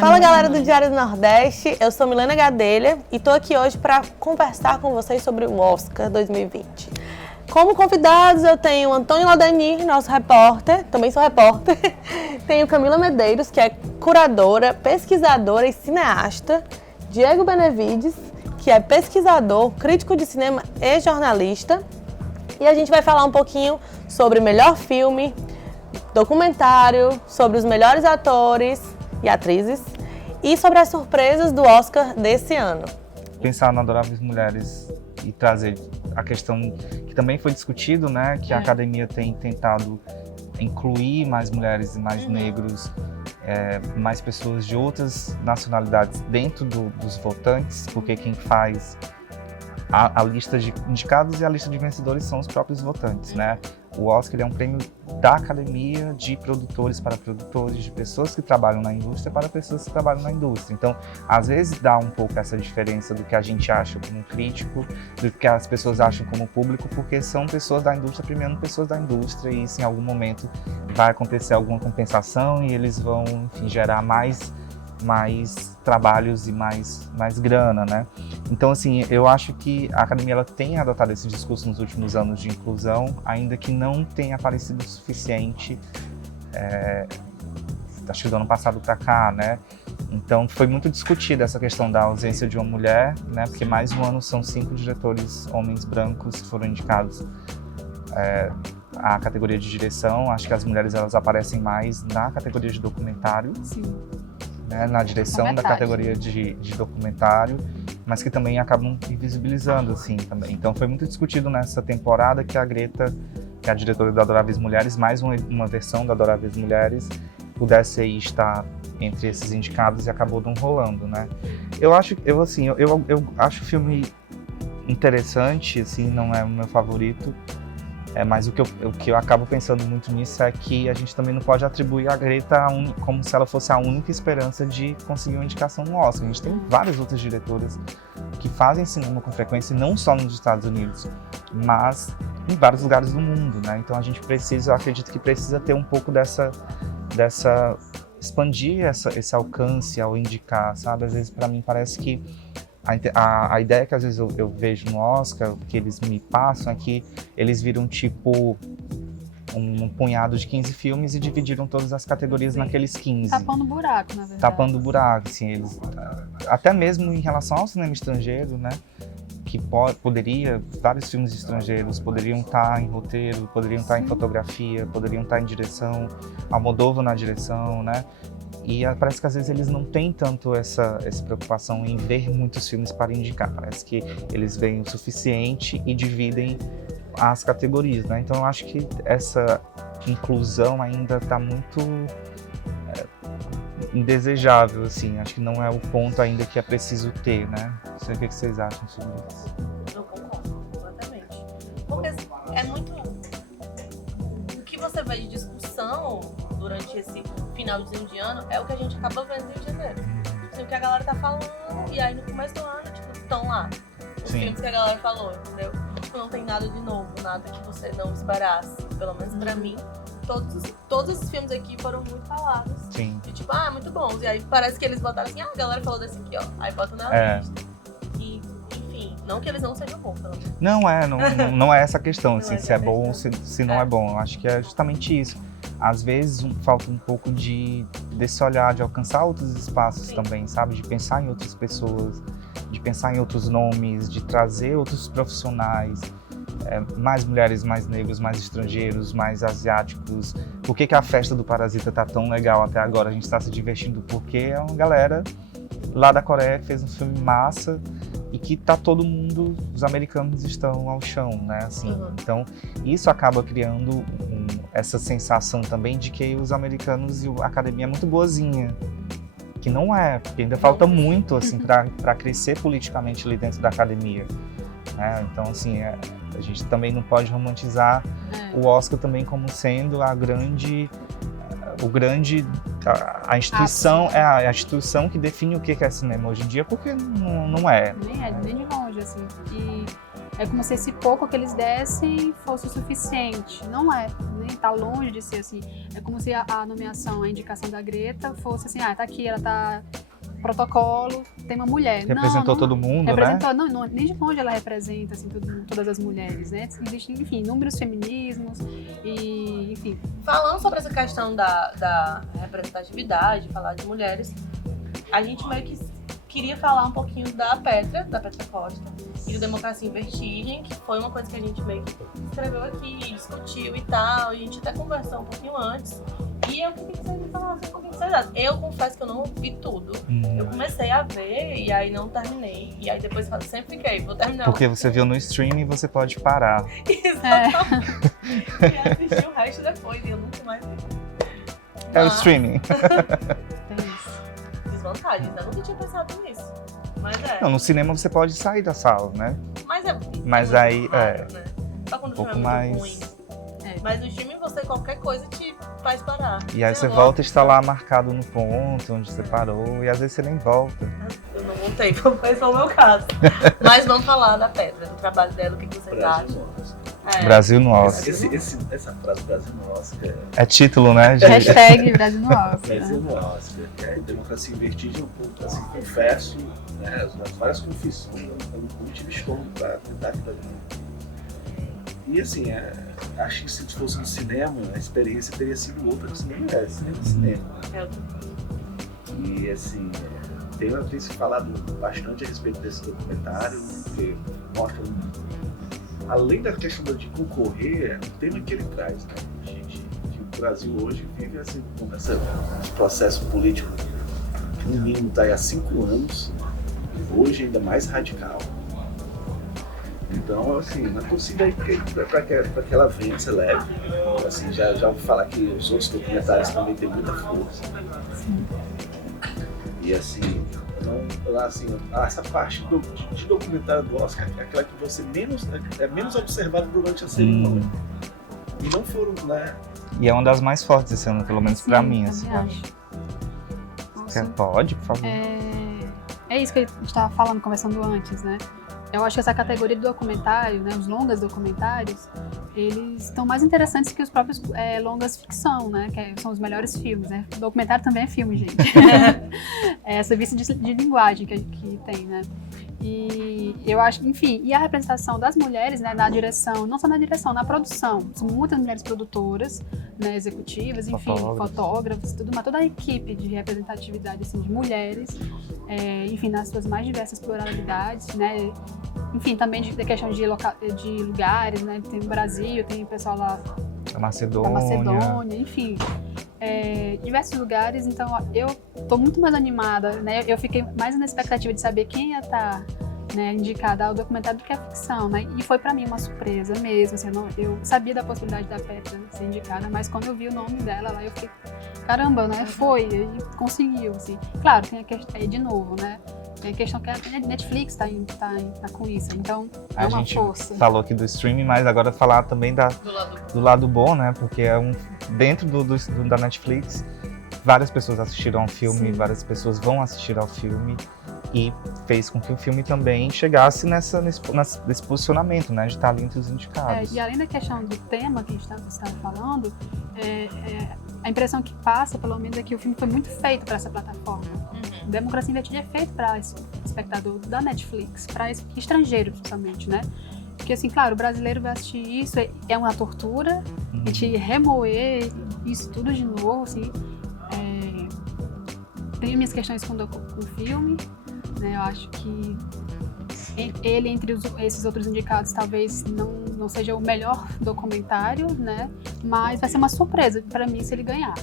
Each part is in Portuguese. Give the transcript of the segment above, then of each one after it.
Fala galera do Diário do Nordeste, eu sou Milena Gadelha e tô aqui hoje para conversar com vocês sobre o Oscar 2020. Como convidados eu tenho Antônio Ladani, nosso repórter, também sou repórter, tenho Camila Medeiros, que é curadora, pesquisadora e cineasta, Diego Benevides, que é pesquisador, crítico de cinema e jornalista, e a gente vai falar um pouquinho sobre melhor filme, documentário, sobre os melhores atores e atrizes e sobre as surpresas do Oscar desse ano. Pensar na Adoráveis Mulheres e trazer a questão que também foi discutido, né, que a academia tem tentado incluir mais mulheres e mais negros, mais pessoas de outras nacionalidades dentro dos votantes, porque quem faz a lista de indicados e a lista de vencedores são os próprios votantes, né? O Oscar é um prêmio da academia de produtores para produtores, de pessoas que trabalham na indústria para pessoas que trabalham na indústria. Então, às vezes dá um pouco essa diferença do que a gente acha como crítico, do que as pessoas acham como público, porque são pessoas da indústria premiando pessoas da indústria e isso em algum momento vai acontecer alguma compensação e eles vão, enfim, gerar mais trabalhos e mais grana, né? Então, assim, eu acho que a academia ela tem adotado esse discurso nos últimos anos de inclusão, ainda que não tenha aparecido o suficiente, acho que do ano passado para cá, né? Então, foi muito discutida essa questão da ausência de uma mulher, né? Porque mais um ano são 5 diretores homens brancos que foram indicados à categoria de direção. Acho que as mulheres elas aparecem mais na categoria de documentário. Sim. Né, na direção da categoria de documentário, mas que também acabam invisibilizando, assim, também. Então foi muito discutido nessa temporada que a Greta, que é a diretora da Adoráveis Mulheres, mais uma versão da Adoráveis Mulheres, pudesse aí estar entre esses indicados e acabou não rolando, né? Eu acho o filme interessante, assim, não é o meu favorito. Mas o que eu acabo pensando muito nisso é que a gente também não pode atribuir a Greta como se ela fosse a única esperança de conseguir uma indicação no Oscar. A gente tem várias outras diretoras que fazem cinema com frequência, não só nos Estados Unidos, mas em vários lugares do mundo, né? Então a gente precisa, eu acredito que precisa ter um pouco dessa expandir esse alcance ao indicar, sabe? Às vezes para mim parece que a ideia que às vezes eu vejo no Oscar, que eles me passam, é que eles viram tipo um punhado de 15 filmes e dividiram todas as categorias naqueles 15. Tapando buraco, na verdade. Tapando buraco, assim, eles, até mesmo em relação ao cinema estrangeiro, né? Que poderia, vários filmes estrangeiros poderiam estar em roteiro, poderiam estar em fotografia, poderiam estar em direção, Almodóvar na direção, né? E parece que às vezes eles não têm tanto essa preocupação em ver muitos filmes para indicar. Parece que eles veem o suficiente e dividem as categorias, né? Então eu acho que essa inclusão ainda está muito indesejável, assim. Acho que não é o ponto ainda que é preciso ter, né? Não sei o que vocês acham sobre isso. Eu concordo, completamente. Porque é muito... O que você vê de discussão durante esse finalzinho de ano é o que a gente acaba vendo no Rio de Janeiro. Assim, o que a galera tá falando, e aí no começo do ano, tipo, estão lá. Os filmes que a galera falou, entendeu? Tipo, não tem nada de novo, nada que você não esperasse. Pelo menos pra mim, todos esses filmes aqui foram muito falados. Sim. E tipo, muito bons. E aí parece que eles botaram assim, a galera falou desse aqui, ó. Aí bota na lista. E, enfim, não que eles não sejam bons, pelo menos. Não é essa questão, assim, se é bom ou se não é bom. Eu acho que é justamente isso. Às vezes falta um pouco desse olhar, de alcançar outros espaços também, sabe? De pensar em outras pessoas, de pensar em outros nomes, de trazer outros profissionais, mais mulheres, mais negros, mais estrangeiros, mais asiáticos. Por que a festa do Parasita tá tão legal até agora? A gente está se divertindo porque é uma galera lá da Coreia que fez um filme massa e que tá todo mundo, os americanos estão ao chão, né? Assim, então, isso acaba criando essa sensação também de que os americanos e a academia é muito boazinha. Que não é, porque ainda falta muito, assim, para crescer politicamente ali dentro da academia. Né? Então, assim, a gente também não pode romantizar o Oscar também como sendo a instituição, a instituição que define o que é cinema hoje em dia, porque não é. Nem de longe, assim. E é como se esse pouco que eles dessem fosse o suficiente. Não é, nem tá longe de ser assim. É como se a nomeação, a indicação da Greta fosse assim, tá aqui, ela tá protocolo, tem uma mulher. Representou todo mundo, representou, né? Não, nem de longe ela representa assim, todas as mulheres, né? Existem, enfim, inúmeros feminismos e, enfim. Falando sobre essa questão da representatividade, falar de mulheres, a gente meio que queria falar um pouquinho da Petra Costa e do Democracia em Vertigem, que foi uma coisa que a gente meio que escreveu aqui, discutiu e tal, e a gente até conversou um pouquinho antes. E eu queria que vocês me falassem um pouquinho de vocês. Eu confesso que eu não vi tudo. Eu comecei a ver e aí não terminei. E aí depois sempre fiquei, vou terminar. Porque você viu no streaming e você pode parar. Exatamente. E assistir o resto depois e eu nunca mais vi. É o streaming. Tem isso. Desvantagens, eu nunca tinha pensado nisso. Mas Não, no cinema você pode sair da sala, né? Mas aí, raro, né? Só quando o filme é muito mais ruim. Mas no streaming você, qualquer coisa te faz parar. E aí você volta e está lá marcado no ponto onde você parou, e às vezes você nem volta. Eu não voltei, foi o meu caso. Mas vamos falar da Petra, do trabalho dela, o que vocês acham? Brasil no Oscar. Essa frase Brasil no Oscar é título, né? Hashtag Brasil no Oscar. Brasil no Oscar. Democracia em Vertigem, assim, confesso, né, as várias confissões, eu não tive estômago para tentar aquilo ali. E assim, acho que se fosse no cinema, a experiência teria sido outra. O cinema é cinema. E assim, tem se falado bastante a respeito desse documentário, porque mostra, além da questão de concorrer, o tema que ele traz, né? Que o Brasil hoje vive assim, com esse processo político que no mínimo está aí há 5 anos, hoje ainda mais radical. Então, assim, na torcida aí para que ela vença, leve. Assim, já ouvi falar que os outros documentários também têm muita força. Sim. E assim, essa parte de documentário do Oscar é aquela que você é menos observado durante a cerimônia. E não foram, né? E é uma das mais fortes esse ano, pelo menos pra mim. Assim. Pode, por favor. É isso que a gente estava falando, conversando antes, né? Eu acho que essa categoria de documentário, né, os longas documentários, eles estão mais interessantes que os próprios longas ficção, né, que são os melhores filmes, né? O documentário também é filme, gente. É essa vício de linguagem que tem, né? E eu acho, enfim, e a representação das mulheres, né, na direção, não só na direção, na produção. São muitas mulheres produtoras, né, executivas, enfim, fotógrafos, tudo, mas toda a equipe de representatividade assim, de mulheres, enfim, nas suas mais diversas pluralidades, né, enfim, também da questão de lugares, né, tem no Brasil, tem o pessoal lá da Macedônia, enfim, diversos lugares, então eu tô muito mais animada, né, eu fiquei mais na expectativa de saber quem ia estar, né, indicada ao documentário do que a ficção, né, e foi pra mim uma surpresa mesmo, assim, eu sabia da possibilidade da Petra ser indicada, mas quando eu vi o nome dela lá, eu fiquei, caramba, né, e conseguiu, assim, claro, tem a questão, de novo, né, tem a questão que a Netflix tá com isso, então é uma força. A gente falou aqui do streaming, mas agora falar também do lado bom, né, porque dentro da Netflix, várias pessoas assistiram ao filme, várias pessoas vão assistir ao filme, e fez com que o filme também chegasse nesse posicionamento, né, de estar ali entre os indicados. E além da questão do tema que a gente estava falando, a impressão que passa, pelo menos, é que o filme foi muito feito para essa plataforma. Democracia em Vertigem é feito para esse espectador da Netflix, para estrangeiro, principalmente, né? Porque, assim, claro, o brasileiro vai assistir isso, é uma tortura, a gente remoer isso tudo de novo, assim. Tenho minhas questões com o filme, né? Eu acho que ele, entre esses outros indicados, talvez não seja o melhor documentário, né? Mas vai ser uma surpresa para mim se ele ganhar,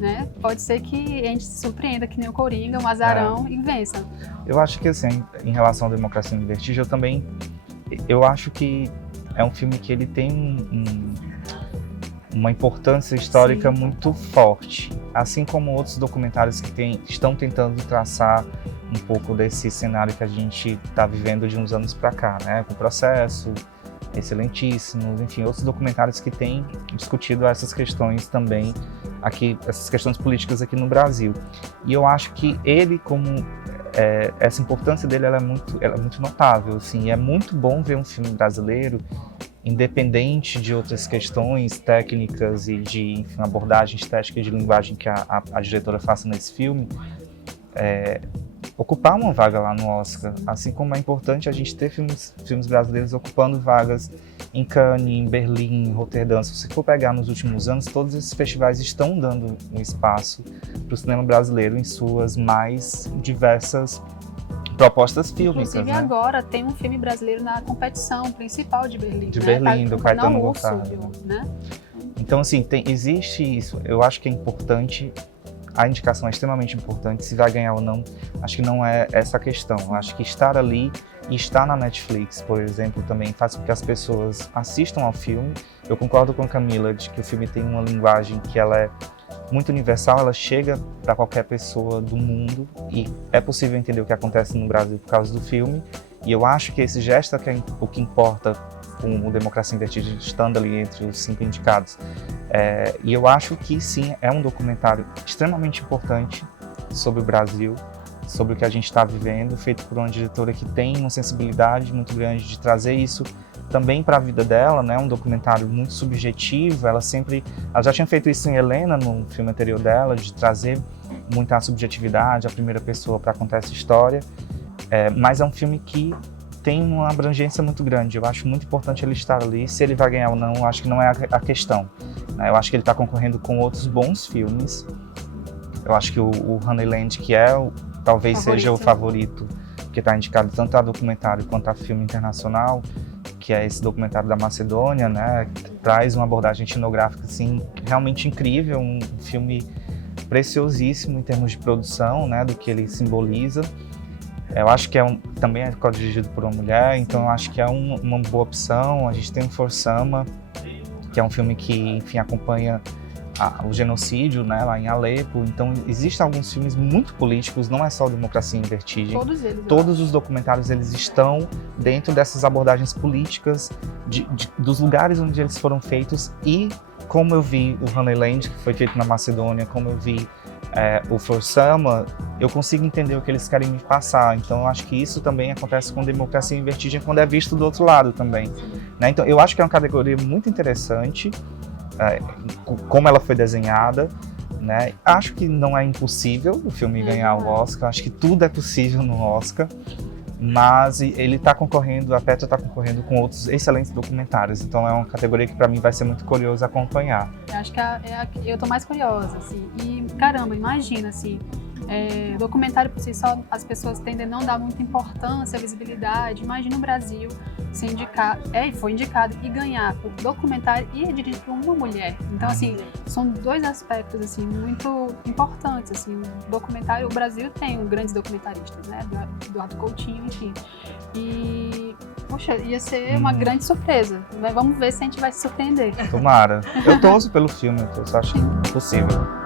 né? Pode ser que a gente se surpreenda que nem o Coringa, um azarão e vença. Eu acho que, assim, em relação à Democracia em Vertigem, eu acho que é um filme que ele tem uma importância histórica muito forte, assim como outros documentários que estão tentando traçar um pouco desse cenário que a gente está vivendo de uns anos para cá, né? Com o Processo, Excelentíssimos, enfim, outros documentários que têm discutido essas questões também aqui, essas questões políticas aqui no Brasil. E eu acho que ele, como essa importância dele ela é muito notável, assim, e é muito bom ver um filme brasileiro, independente de outras questões técnicas e de, enfim, abordagem estética e de linguagem que a diretora faça nesse filme, ocupar uma vaga lá no Oscar, assim como é importante a gente ter filmes brasileiros ocupando vagas em Cannes, em Berlim, em Roterdã. Se você for pegar nos últimos anos, todos esses festivais estão dando um espaço para o cinema brasileiro em suas mais diversas propostas fílmicas. Inclusive, né? Agora tem um filme brasileiro na competição principal de Berlim. De né? Berlim, do Caetano Não, Gotardo. né? Então, assim, existe isso. Eu acho que é importante, a indicação é extremamente importante, se vai ganhar ou não, acho que não é essa a questão. Eu acho que estar ali e estar na Netflix, por exemplo, também faz com que as pessoas assistam ao filme. Eu concordo com a Camila de que o filme tem uma linguagem que ela é muito universal, ela chega para qualquer pessoa do mundo e é possível entender o que acontece no Brasil por causa do filme. E eu acho que esse gesto é o que importa com o Democracia em Vertigem estando ali entre os 5 indicados. E eu acho que sim, é um documentário extremamente importante sobre o Brasil, sobre o que a gente está vivendo, feito por uma diretora que tem uma sensibilidade muito grande de trazer isso também para a vida dela, né? Um documentário muito subjetivo. Ela já tinha feito isso em Helena, no filme anterior dela, de trazer muita subjetividade, a primeira pessoa para contar essa história. Mas é um filme que tem uma abrangência muito grande. Eu acho muito importante ele estar ali. Se ele vai ganhar ou não, eu acho que não é a questão. Né? Eu acho que ele está concorrendo com outros bons filmes. Eu acho que o Honeyland, que talvez seja o favorito, que está indicado tanto a documentário quanto a filme internacional, que é esse documentário da Macedônia, né? Que traz uma abordagem etnográfica assim, realmente incrível, um filme preciosíssimo em termos de produção, né? Do que ele simboliza. Eu acho que também é co-dirigido por uma mulher, então eu acho que é uma boa opção. A gente tem o For Sama, que é um filme que, enfim, acompanha o genocídio, né, lá em Alepo. Então existem alguns filmes muito políticos, não é só Democracia em Vertigem. Todos eles. Todos os documentários eles estão dentro dessas abordagens políticas, dos lugares onde eles foram feitos. E como eu vi o Honeyland, que foi feito na Macedônia, como eu vi o For Sama, eu consigo entender o que eles querem me passar. Então eu acho que isso também acontece com Democracia em Vertigem quando é visto do outro lado também. Né? Então eu acho que é uma categoria muito interessante, como ela foi desenhada, né? Acho que não é impossível o filme ganhar o Oscar, acho que tudo é possível no Oscar, mas ele está concorrendo, a Petra está concorrendo com outros excelentes documentários, então é uma categoria que para mim vai ser muito curioso acompanhar. Eu acho que eu tô mais curiosa, assim, e caramba, imagina, assim, documentário por si só, as pessoas tendem a não dar muita importância, visibilidade. Imagina o Brasil ser indicado, foi indicado e ganhar por documentário e dirigido por uma mulher. Então, assim, são dois aspectos, assim, muito importantes, assim. O documentário, o Brasil tem grandes documentaristas, né, Eduardo Coutinho, enfim. E, poxa, ia ser uma grande surpresa. Vamos ver se a gente vai se surpreender. Tomara. Eu torço pelo filme, eu acho possível.